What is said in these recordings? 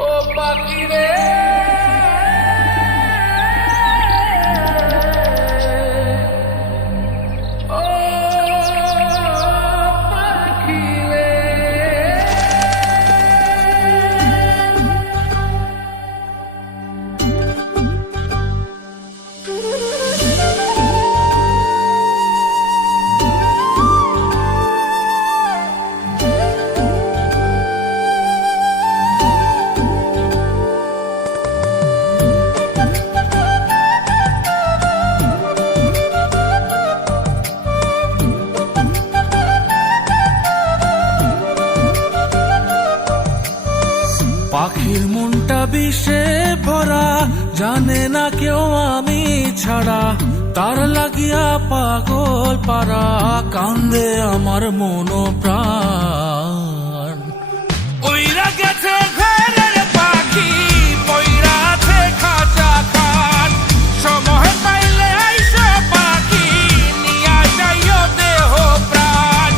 ও পাখি রে ও পাখি রে পাখির মনটা বিষে ভরা, জানে না কেউ আমি ছাড়া, তার লাগিয়া পাগল পারা, কান্দে আমার মন প্রাণ। ওইরা গেছে ঘরের পাখি, পইরা আছে খাঁচা খান, সময় পাইলে আইসো পাখি, নিয়া যাইও দেহ প্রাণ।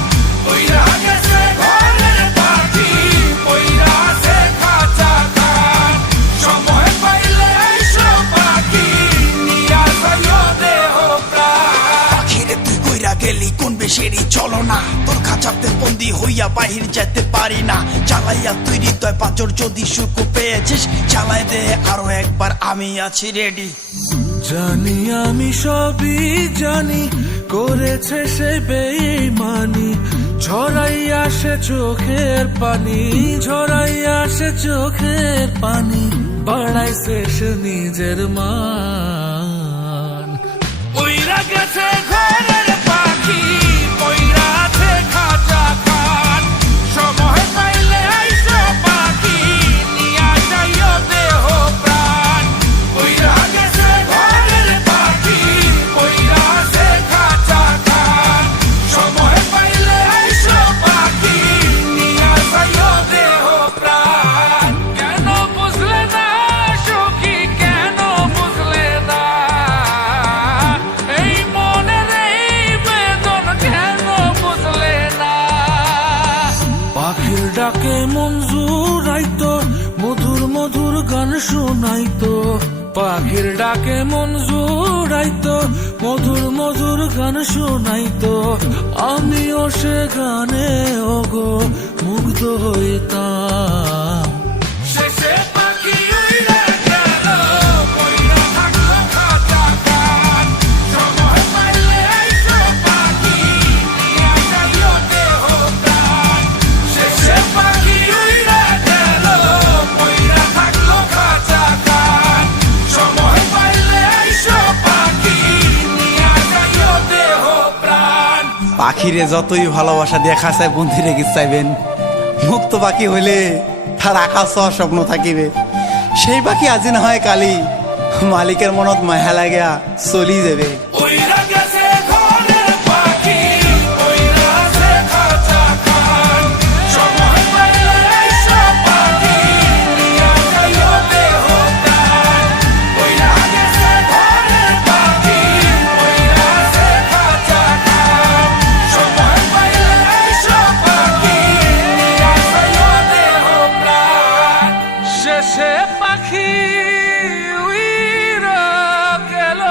ওইরা গেছে ঘরের পাখি, পইরা আছে খাঁচা খান, সময় পাইলে আইসো পাখি, নিয়া যাইও দেহ প্রাণ। পাখিরে তুই কইরা গেলি কোন বেশেরই চলো না, তোর খাঁচাতে বন্দি হইয়া বাহির যেতে পারি না। চালাইয়া তুই হৃদয় পাচর, যদি সুখ পেয়েছিস চালাই দে আরো একবার, আমি আছি রেডি। জানি আমি সবই জানি, করেছে সে বেঈমানি, ঝরাইয়া সে চোখের পানি, ঝরাইয়া সে চোখের পানি, বাড়াইছে সে নিজের মান। ওইরা গেছে ঘরের পাখি, পইরা আছে খাঁচা খান, সময় পাইলে আইসো পাখি, নিয়া যাইও দেহ প্রাণ। ওইরা গেছে ঘরের পাখি, পইরা আছে খাঁচা খান, সময় পাইলে আইসো পাখি, নিয়া যাইও দেহ প্রাণ। কেন বুঝলে না সখী, কেন বুঝলে না এই মনের এই বেদন, কেন বুঝলে না? পাখির ডাকে মন জুড়াইতো, মধুর মধুর গান শোনাইতো, পাখির ডাকে মন জুড়াইতো, মধুর মধুর গান শোনাইতো, আমিও সে গানে ওগো মুগ্ধ হইতাম। শেষে পাখি উইড়া গেল, পইড়া থাকলো খাঁচা খান, সময় পাইলে আইসো পাখি, নিয়া যাইও দেহ প্রাণ। শেষে পাখি উইড়া গেল, পইড়া থাকলো খাঁচা খান, সময় পাইলে আইসো পাখি, নিয়া যাইও দেহ প্রাণ। পাখিরে যতই ভালোবাসা দিয়ে খাঁচায় বন্দি রেখে চাইবেন, মুক্ত পাখি হইলে তার আকাশ হওয়ার স্বপ্ন থাকিবে। সেই পাখি আজি না হয় কালি, মালিকের মনত মায়া লাগিয়া চলি যাবে। ওইরা গেছে ঘরের পাখি, পইরা আছে খাঁচা খান, সময় পাইলে আইসো পাখি, নিয়া যাইও দেহ প্রাণ। ওইরা গেছে ঘরের পাখি, পইরা আছে খাঁচা খান, সময় পাইলে আইসো পাখি, নিয়া যাইও দেহ প্রাণ। শেষে পাখি উইরা গেল,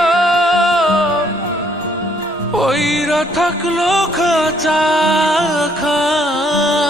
পইরা থাকলো খাঁচা খান।